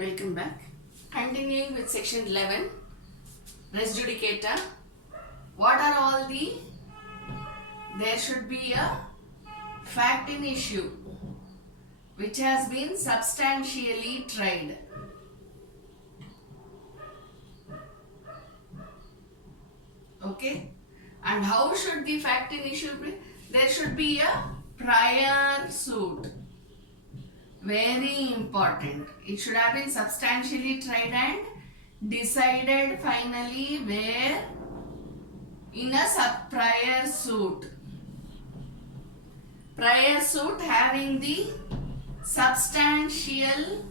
Welcome back. Continuing with section 11, res judicata. What are all the? There should be a fact in issue which has been substantially tried. Okay. And how should the fact in issue be? There should be a prior suit. Very important. It should have been substantially tried and decided finally where in a prior suit. Prior suit having the substantial,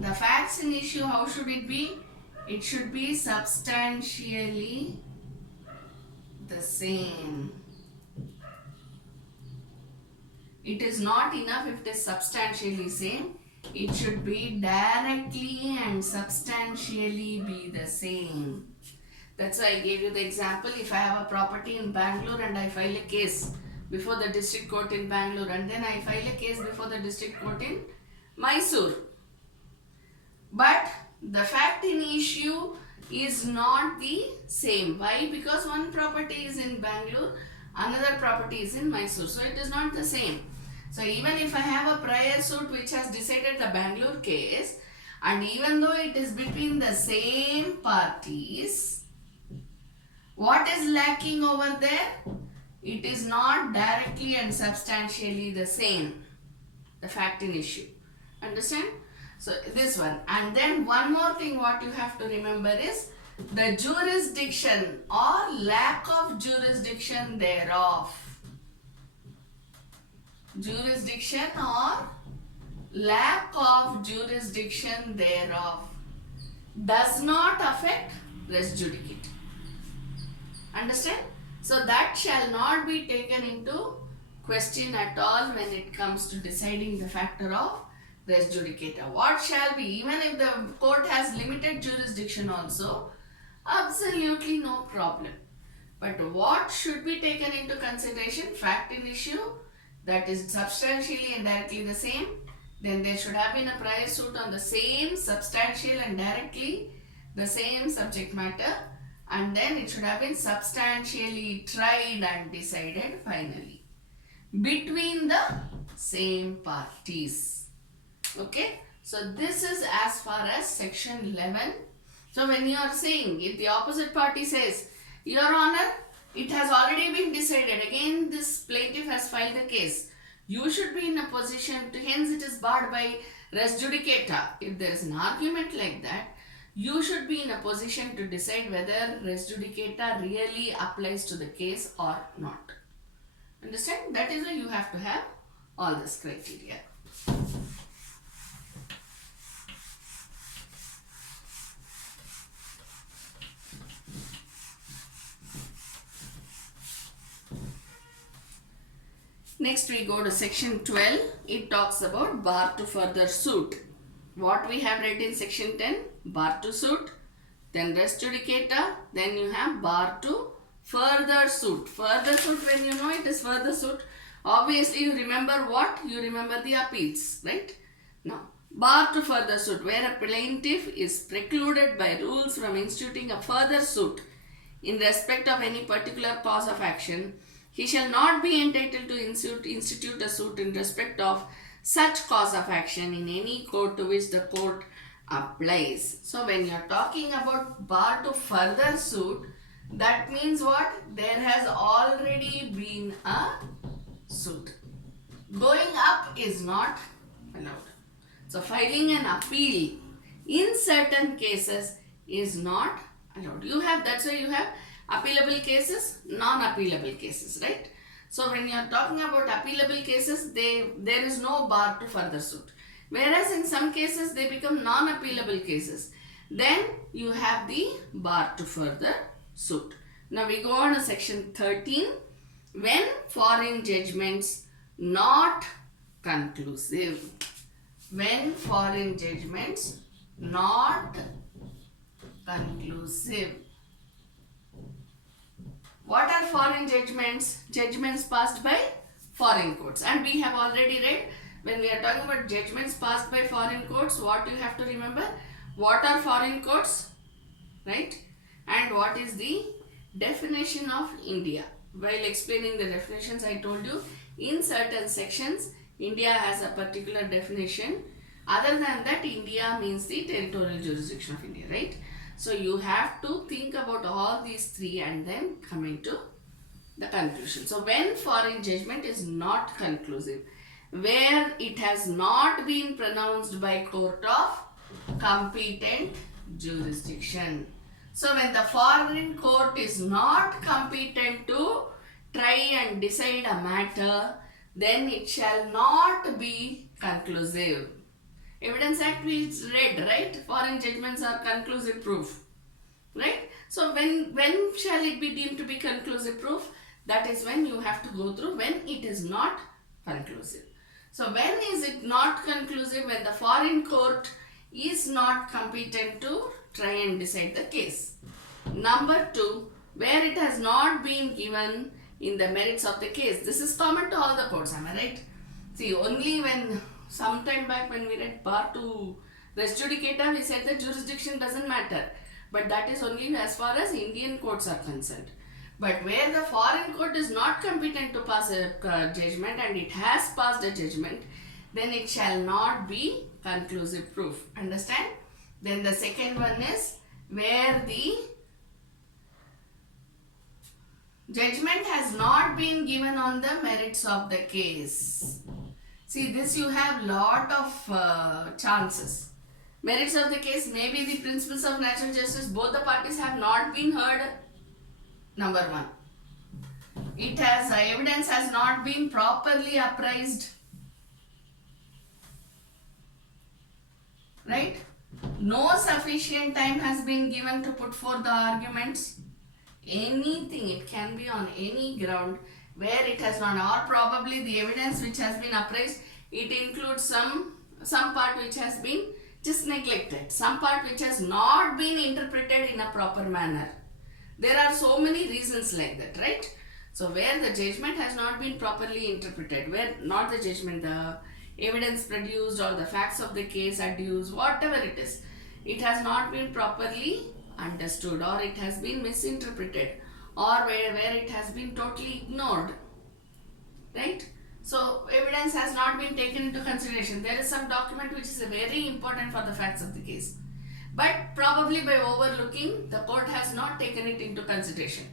the facts in issue, how should it be? It should be substantially the same. It is not enough if it is substantially same. It should be directly and substantially be the same. That's why I gave you the example. If I have a property in Bangalore and I file a case before the district court in Bangalore, and then I file a case before the district court in Mysore. But the fact in issue is not the same. Why? Because one property is in Bangalore, another property is in Mysore. So it is not the same. So even if I have a prior suit which has decided the Bangalore case, and even though it is between the same parties, what is lacking over there? It is not directly and substantially the same. The fact in issue. Understand? So this one. And then one more thing what you have to remember is the jurisdiction or lack of jurisdiction thereof. Jurisdiction or lack of jurisdiction thereof does not affect res judicata. Understand? So that shall not be taken into question at all when it comes to deciding the factor of res judicata. What shall be, even if the court has limited jurisdiction also, absolutely no problem. But what should be taken into consideration? Fact in issue that is substantially and directly the same. Then there should have been a prior suit on the same substantial and directly the same subject matter. And then it should have been substantially tried and decided finally between the same parties. Okay. So this is as far as section 11. So when you are saying, if the opposite party says, Your Honor, it has already been decided, again this plaintiff has filed the case, you should be in a position to, hence it is barred by res judicata. If there is an argument like that, you should be in a position to decide whether res judicata really applies to the case or not. Understand? That is why you have to have all this criteria. Next we go to section 12. It talks about bar to further suit. What we have read in section 10, bar to suit, then res judicata, then you have bar to further suit. Further suit, when you know it is further suit, obviously you remember what? You remember the appeals, right? Now, bar to further suit, where a plaintiff is precluded by rules from instituting a further suit in respect of any particular cause of action, he shall not be entitled to institute a suit in respect of such cause of action in any court to which the court applies. So when you are talking about bar to further suit, that means what? There has already been a suit. Going up is not allowed. So filing an appeal in certain cases is not allowed. You have, that's why you have appealable cases, non-appealable cases, right? So when you are talking about appealable cases, there is no bar to further suit. Whereas in some cases they become non-appealable cases. Then you have the bar to further suit. Now we go on to section 13. When foreign judgments not conclusive. When foreign judgments not conclusive. What are foreign judgments? Judgments passed by foreign courts. And we have already read When we are talking about judgments passed by foreign courts, what you have to remember? What are foreign courts, right? And what is the definition of India? While explaining the definitions, I told you in certain sections India has a particular definition. Other than that, India means the territorial jurisdiction of India, right? So you have to think about all these three and then coming to the conclusion. So when foreign judgment is not conclusive, where it has not been pronounced by court of competent jurisdiction. So when the foreign court is not competent to try and decide a matter, then it shall not be conclusive. Evidence Act we read, right? Foreign judgments are conclusive proof, right? So when shall it be deemed to be conclusive proof? That is when you have to go through when it is not conclusive. So when is it not conclusive? When the foreign court is not competent to try and decide the case. Number 2, where it has not been given in the merits of the case. This is common to all the courts, am I right? See, only when some time back when we read bar to res judicata, we said that jurisdiction doesn't matter. But that is only as far as Indian courts are concerned. But where the foreign court is not competent to pass a judgment and it has passed a judgment, then it shall not be conclusive proof. Understand? Then the second one is where the judgment has not been given on the merits of the case. See, this you have lot of chances. Merits of the case, maybe the principles of natural justice, both the parties have not been heard. Number 1. It has, evidence has not been properly apprised. Right? No sufficient time has been given to put forth the arguments. Anything, it can be on any ground where it has not, or probably the evidence which has been appraised, it includes some part which has been just neglected, some part which has not been interpreted in a proper manner. There are so many reasons like that, right? So where the judgment has not been properly interpreted, where not the judgment, the evidence produced or the facts of the case adduced, whatever it is, it has not been properly understood or it has been misinterpreted or where it has been totally ignored, right? So evidence has not been taken into consideration. There is some document which is very important for the facts of the case, but probably by overlooking, the court has not taken it into consideration.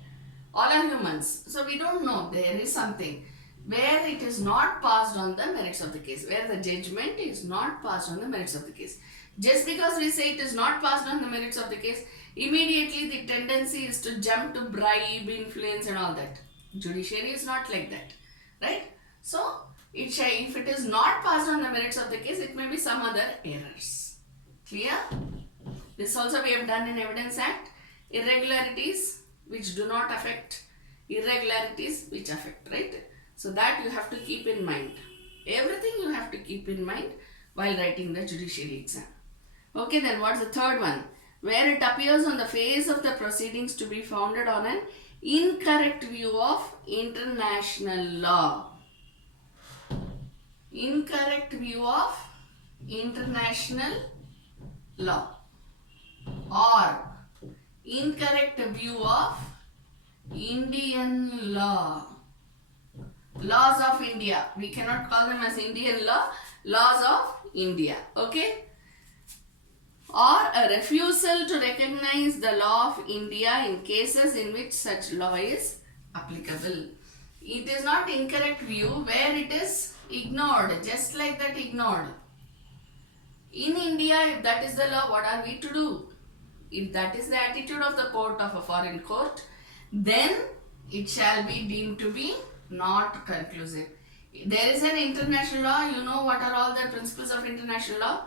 All are humans, so we don't know. There is something where it is not passed on the merits of the case, where the judgment is not passed on the merits of the case. Just because we say it is not passed on the merits of the case, immediately the tendency is to jump to bribe, influence and all that. Judiciary is not like that, right? So, if it is not passed on the merits of the case, it may be some other errors. Clear? This also we have done in Evidence Act. Irregularities which do not affect, irregularities which affect, right? So that you have to keep in mind. Everything you have to keep in mind while writing the judiciary exam. Okay, then what's the third one? Where it appears on the face of the proceedings to be founded on an incorrect view of international law. Incorrect view of international law or incorrect view of Indian law. Laws of India. We cannot call them as Indian law. Laws of India. Okay? Or a refusal to recognize the law of India in cases in which such law is applicable. It is not incorrect view where it is ignored, just like that ignored. In India, if that is the law, what are we to do? If that is the attitude of the court, of a foreign court, then it shall be deemed to be not conclusive. There is an international law, you know what are all the principles of international law.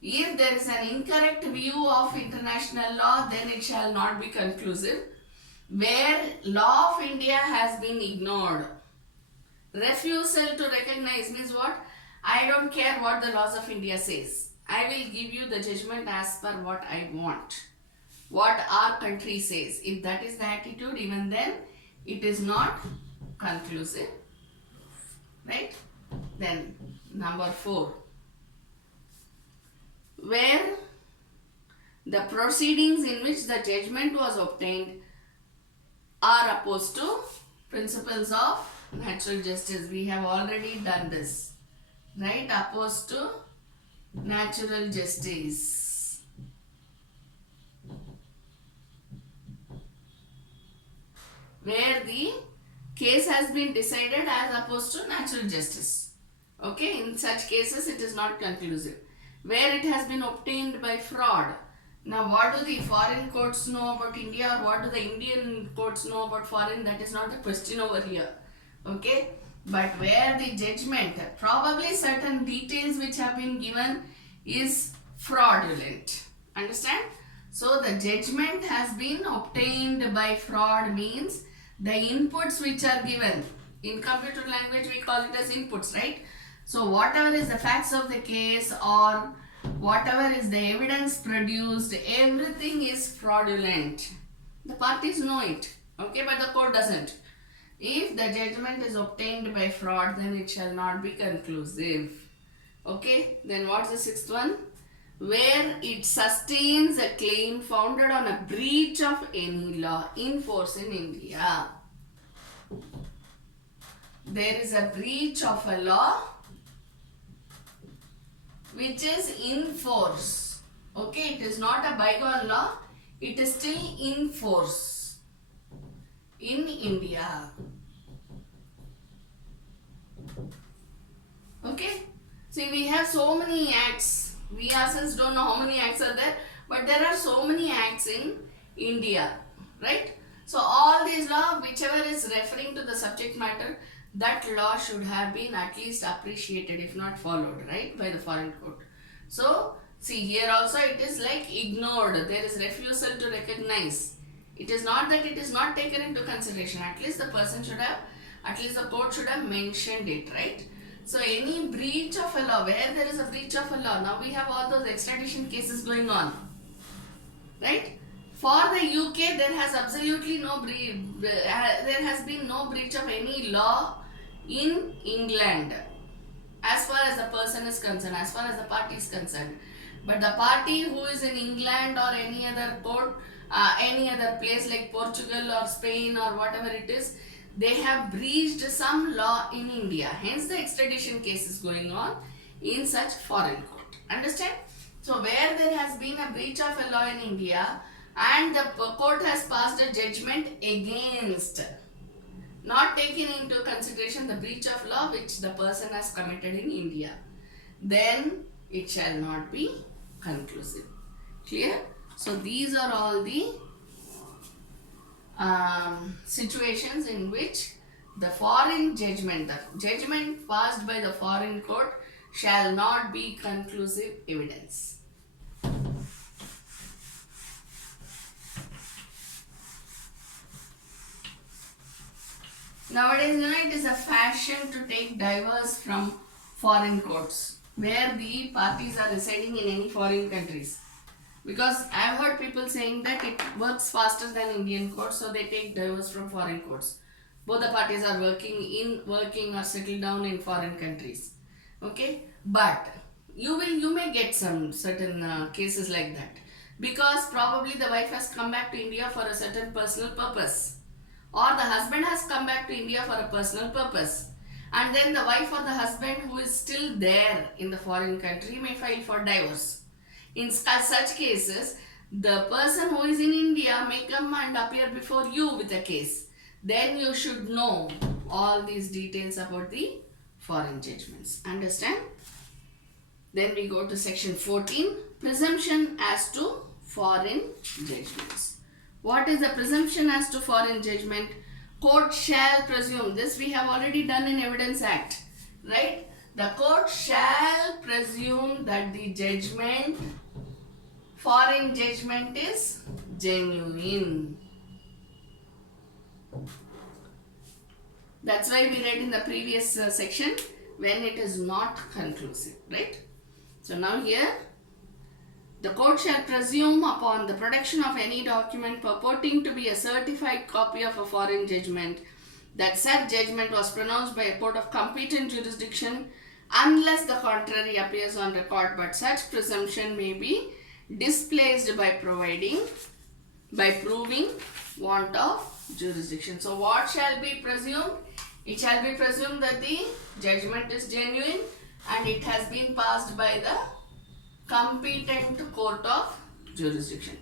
If there is an incorrect view of international law, then it shall not be conclusive. Where law of India has been ignored. Refusal to recognize means what? I don't care what the laws of India says. I will give you the judgment as per what I want. What our country says. If that is the attitude, even then it is not conclusive. Right? Then number 4, where the proceedings in which the judgment was obtained are opposed to principles of natural justice. We have already done this, right? Opposed to natural justice. Where the case has been decided as opposed to natural justice. Okay, in such cases it is not conclusive. Where it has been obtained by fraud. Now what do the foreign courts know about India, or what do the Indian courts know about foreign? That is not the question over here. Okay, but where the judgment, probably certain details which have been given is fraudulent. Understand? So the judgment has been obtained by fraud means the inputs which are given. In computer language we call it as inputs, right? So whatever is the facts of the case or whatever is the evidence produced, everything is fraudulent. The parties know it, okay, but the court doesn't. If the judgment is obtained by fraud, then it shall not be conclusive. Okay, then what's the 6th one? Where it sustains a claim founded on a breach of any law in force in India. There is a breach of a law which is in force. Okay, it is not a bygone law, it is still in force in India. Okay, see, we have so many acts. We ourselves don't know how many acts are there, but there are so many acts in India, right? So all these law, whichever is referring to the subject matter, that law should have been at least appreciated, if not followed, right, by the foreign court. So see, here also it is like ignored. There is refusal to recognize. It is not that it is not taken into consideration. At least the person should have, at least the court should have mentioned it, right? So any breach of a law, where there is a breach of a law, now we have all those extradition cases going on, right? For the UK, there has absolutely no breach, there has been no breach of any law in England as far as the person is concerned, as far as the party is concerned. But the party who is in England or any other court, any other place like Portugal or Spain or whatever it is, they have breached some law in India. Hence the extradition case is going on in such foreign court. Understand? So where there has been a breach of a law in India and the court has passed a judgment against, not taking into consideration the breach of law which the person has committed in India, then it shall not be conclusive. Clear? So these are all the situations in which the foreign judgment, the judgment passed by the foreign court shall not be conclusive evidence. Nowadays, it is a fashion to take divorce from foreign courts where the parties are residing in any foreign countries. Because I have heard people saying that it works faster than Indian courts, so they take divorce from foreign courts. Both the parties are working or settled down in foreign countries. Okay, but you may get some certain cases like that, because probably the wife has come back to India for a certain personal purpose, or the husband has come back to India for a personal purpose, and then the wife or the husband who is still there in the foreign country may file for divorce. In such cases, the person who is in India may come and appear before you with a case. Then you should know all these details about the foreign judgments. Understand? Then we go to section 14, presumption as to foreign judgments. What is the presumption as to foreign judgment? Court shall presume. This we have already done in Evidence Act, right? The court shall presume that the judgment, foreign judgment, is genuine. That's why we read in the previous section when it is not conclusive, right? So now here, the court shall presume upon the production of any document purporting to be a certified copy of a foreign judgment that such judgment was pronounced by a court of competent jurisdiction unless the contrary appears on record, but such presumption may be displaced by proving want of jurisdiction. So what shall be presumed? It shall be presumed that the judgment is genuine and it has been passed by the competent court of jurisdiction.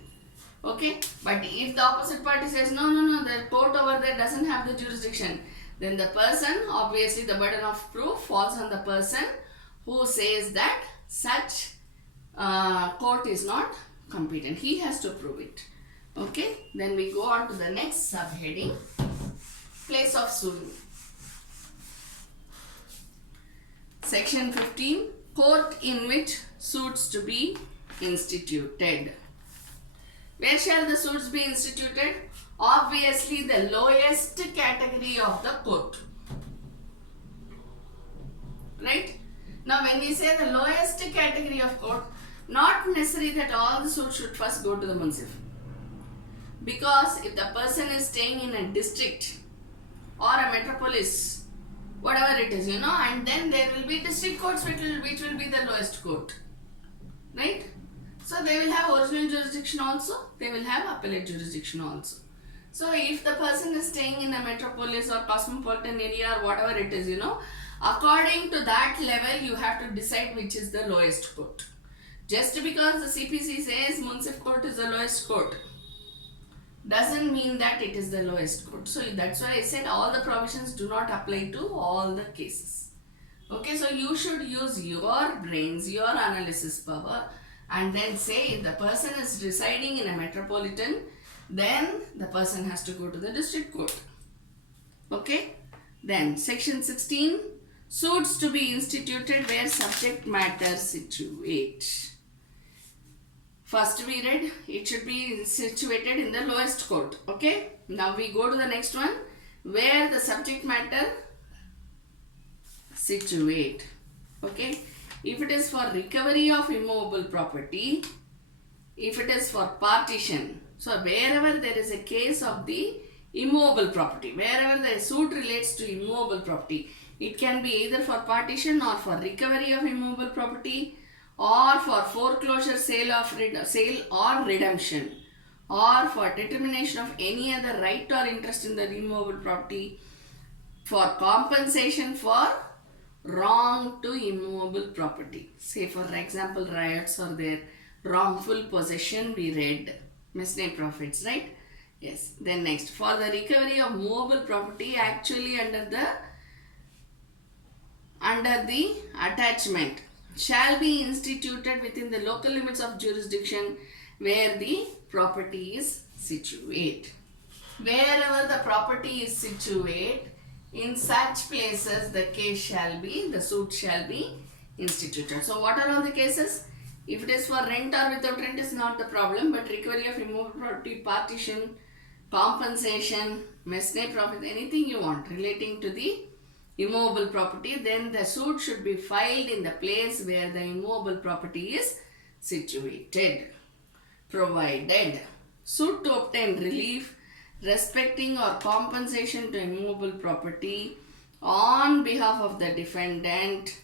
Okay, but if the opposite party says no, the court over there doesn't have the jurisdiction, then the person, obviously the burden of proof falls on the person who says that such court is not competent. He has to prove it. Okay, then we go on to the next subheading, place of suing. Section 15, court in which suits to be instituted. Where shall the suits be instituted? Obviously the lowest category of the court. Right? Now when we say the lowest category of court, not necessary that all the suits should first go to the municipal. Because if the person is staying in a district or a metropolis, whatever it is, and then there will be district courts which will be the lowest court. Right? So they will have original jurisdiction also, they will have appellate jurisdiction also. So if the person is staying in a metropolis or cosmopolitan area or whatever it is, according to that level you have to decide which is the lowest court. Just because the CPC says municipal court is the lowest court doesn't mean that it is the lowest court. So that's why I said all the provisions do not apply to all the cases. Okay, so you should use your brains, your analysis power, and then say if the person is residing in a metropolitan, then the person has to go to the district court. Okay, then section 16, suits to be instituted where subject matter situate. First we read it should be situated in the lowest court. Okay, now we go to the next one, where the subject matter situate. Okay, if it is for recovery of immovable property, if it is for partition, so wherever there is a case of the immovable property, wherever the suit relates to immovable property, it can be either for partition or for recovery of immovable property, or for foreclosure, sale or redemption, or for determination of any other right or interest in the immovable property, for compensation for wrong to immovable property. Say for example riots or their wrongful possession we read, misdemeanor profits, right? Yes. Then next, for the recovery of movable property actually under the attachment shall be instituted within the local limits of jurisdiction where the property is situate. Wherever the property is situate, in such places the suit shall be instituted. So what are all the cases? If it is for rent or without rent is not the problem, but recovery of immovable property, partition, compensation, misdemeanor profit, anything you want relating to the immovable property, then the suit should be filed in the place where the immovable property is situated. Provided suit to obtain relief respecting or compensation to immovable property on behalf of the defendant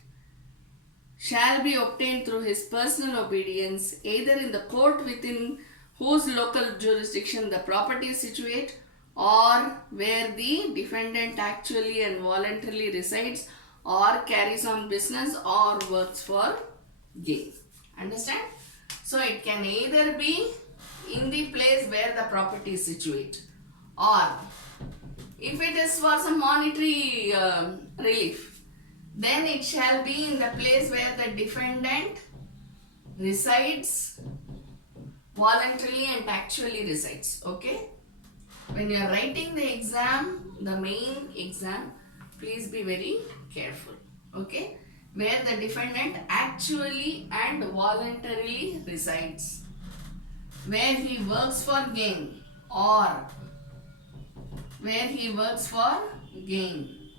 shall be obtained through his personal obedience either in the court within whose local jurisdiction the property is situate, or where the defendant actually and voluntarily resides or carries on business or works for gain. Understand? So it can either be in the place where the property is situate, or if it is for some monetary relief, then it shall be in the place where the defendant resides voluntarily and actually resides. Okay? When you are writing the exam, the main exam, please be very careful. Okay? Where the defendant actually and voluntarily resides, where he works for gain, or where he works for gain,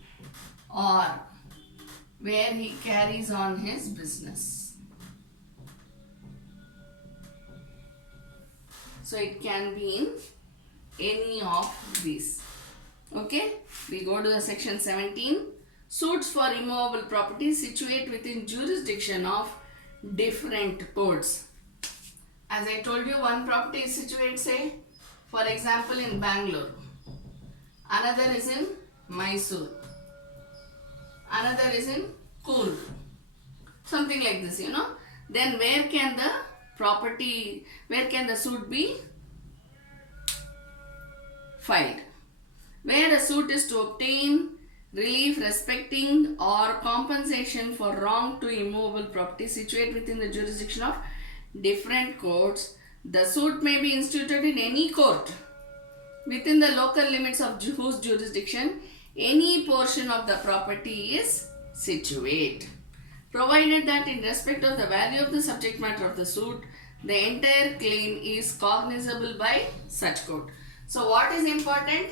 or where he carries on his business. So it can be in any of these. Okay, we go to the section 17. Suits for immovable property situate within jurisdiction of different courts. As I told you, one property is situated, say, for example, in Bangalore. Another is in Mysore. Another is in Coorg. Something like this, you know. Then where can the suit be filed? Where a suit is to obtain relief respecting or compensation for wrong to immovable property situate within the jurisdiction of different courts, the suit may be instituted in any court within the local limits of whose jurisdiction any portion of the property is situate, provided that in respect of the value of the subject matter of the suit, the entire claim is cognizable by such court. So what is important?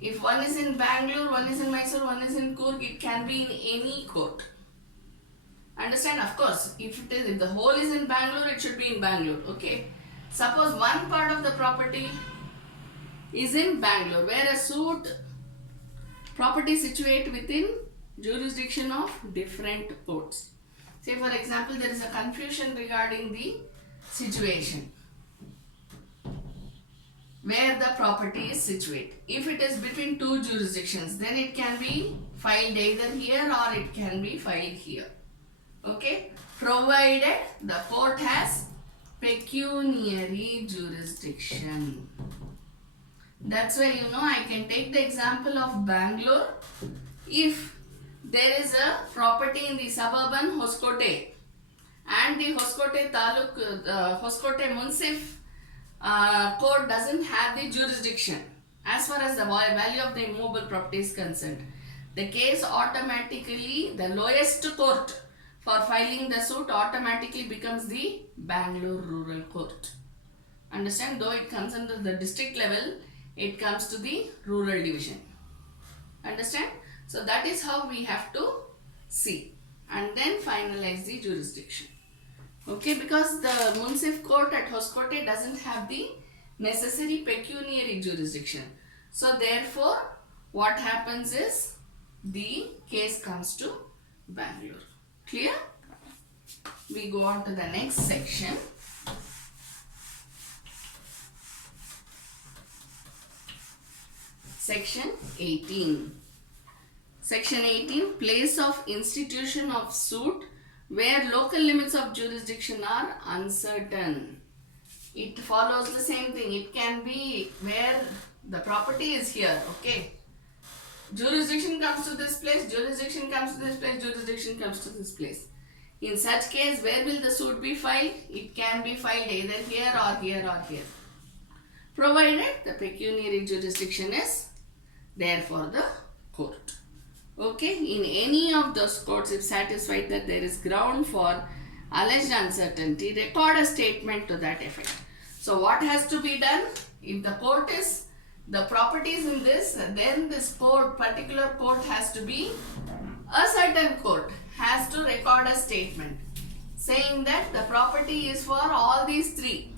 If one is in Bangalore, one is in Mysore, one is in Coorg, it can be in any court. Understand? Of course, if the whole is in Bangalore, it should be in Bangalore. Okay. Suppose one part of the property is in Bangalore, where a suit property situate within jurisdiction of different courts. Say for example, there is a confusion regarding the situation where the property is situated. If it is between two jurisdictions, then it can be filed either here or it can be filed here. Okay, provided the court has pecuniary jurisdiction. That's why, you know, I can take the example of Bangalore. If there is a property in the suburban Hoskote and the Hoskote Munsif court doesn't have the jurisdiction as far as the value of the immovable property is concerned, the case automatically, the lowest court for filing the suit automatically becomes the Bangalore Rural Court. Understand? Though it comes under the district level, it comes to the rural division. Understand? So that is how we have to see and then finalize the jurisdiction. Okay, because the Munsif court at Hoskote doesn't have the necessary pecuniary jurisdiction. So therefore, what happens is the case comes to Bangalore. Clear? We go on to the next section. Section 18. Section 18, place of institution of suit where local limits of jurisdiction are uncertain. It follows the same thing. It can be where the property is here, okay. Jurisdiction comes to this place, jurisdiction comes to this place, jurisdiction comes to this place. In such case, where will the suit be filed? It can be filed either here or here or here, provided the pecuniary jurisdiction is there for the court. Okay, in any of those courts, if satisfied that there is ground for alleged uncertainty, record a statement to that effect. So what has to be done? If the property is in this, then this court, particular court has to be, a certain court has to record a statement saying that the property is for all these three,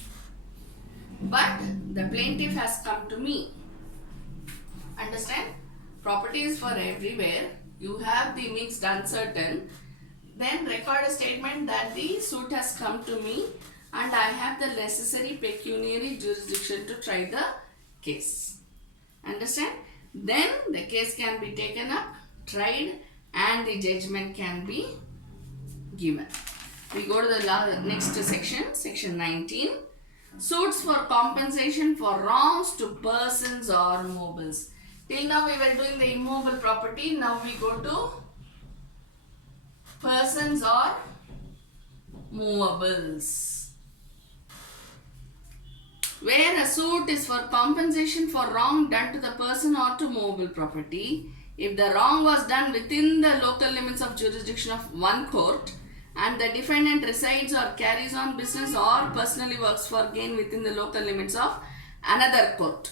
but the plaintiff has come to me. Understand? Property is for everywhere. You have the mixed uncertain. Then record a statement that the suit has come to me and I have the necessary pecuniary jurisdiction to try the case. Understand? Then the case can be taken up, tried, and the judgment can be given. We go to the next section, section 19. Suits for compensation for wrongs to persons or mobiles. Till now we were doing the immovable property. Now we go to persons or movables. Where a suit is for compensation for wrong done to the person or to movable property, if the wrong was done within the local limits of jurisdiction of one court and the defendant resides or carries on business or personally works for gain within the local limits of another court,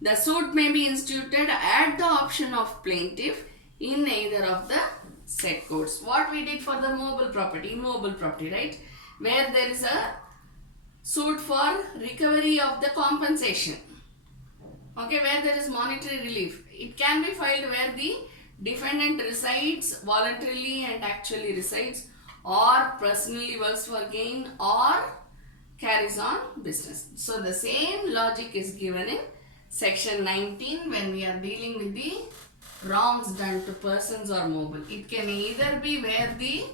the suit may be instituted at the option of plaintiff in either of the said courts. What we did for the immovable property, right? Where there is a suit for recovery of the compensation. Okay, where there is monetary relief. It can be filed where the defendant resides voluntarily and actually resides, or personally works for gain, or carries on business. So the same logic is given in section 19 when we are dealing with the wrongs done to persons or mobile. It can either be where the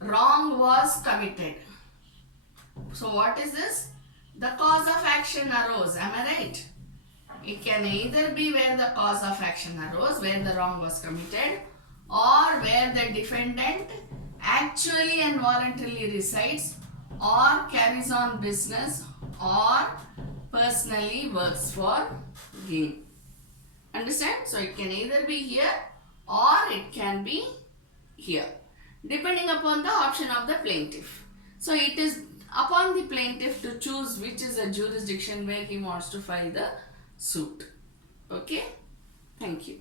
wrong was committed. So what is this? The cause of action arose. Am I right? It can either be where the cause of action arose, where the wrong was committed, or where the defendant actually and voluntarily resides, or carries on business, or personally works for gain. Understand? So it can either be here or it can be here, depending upon the option of the plaintiff. So it is upon the plaintiff to choose which is the jurisdiction where he wants to file the suit. Okay? Thank you.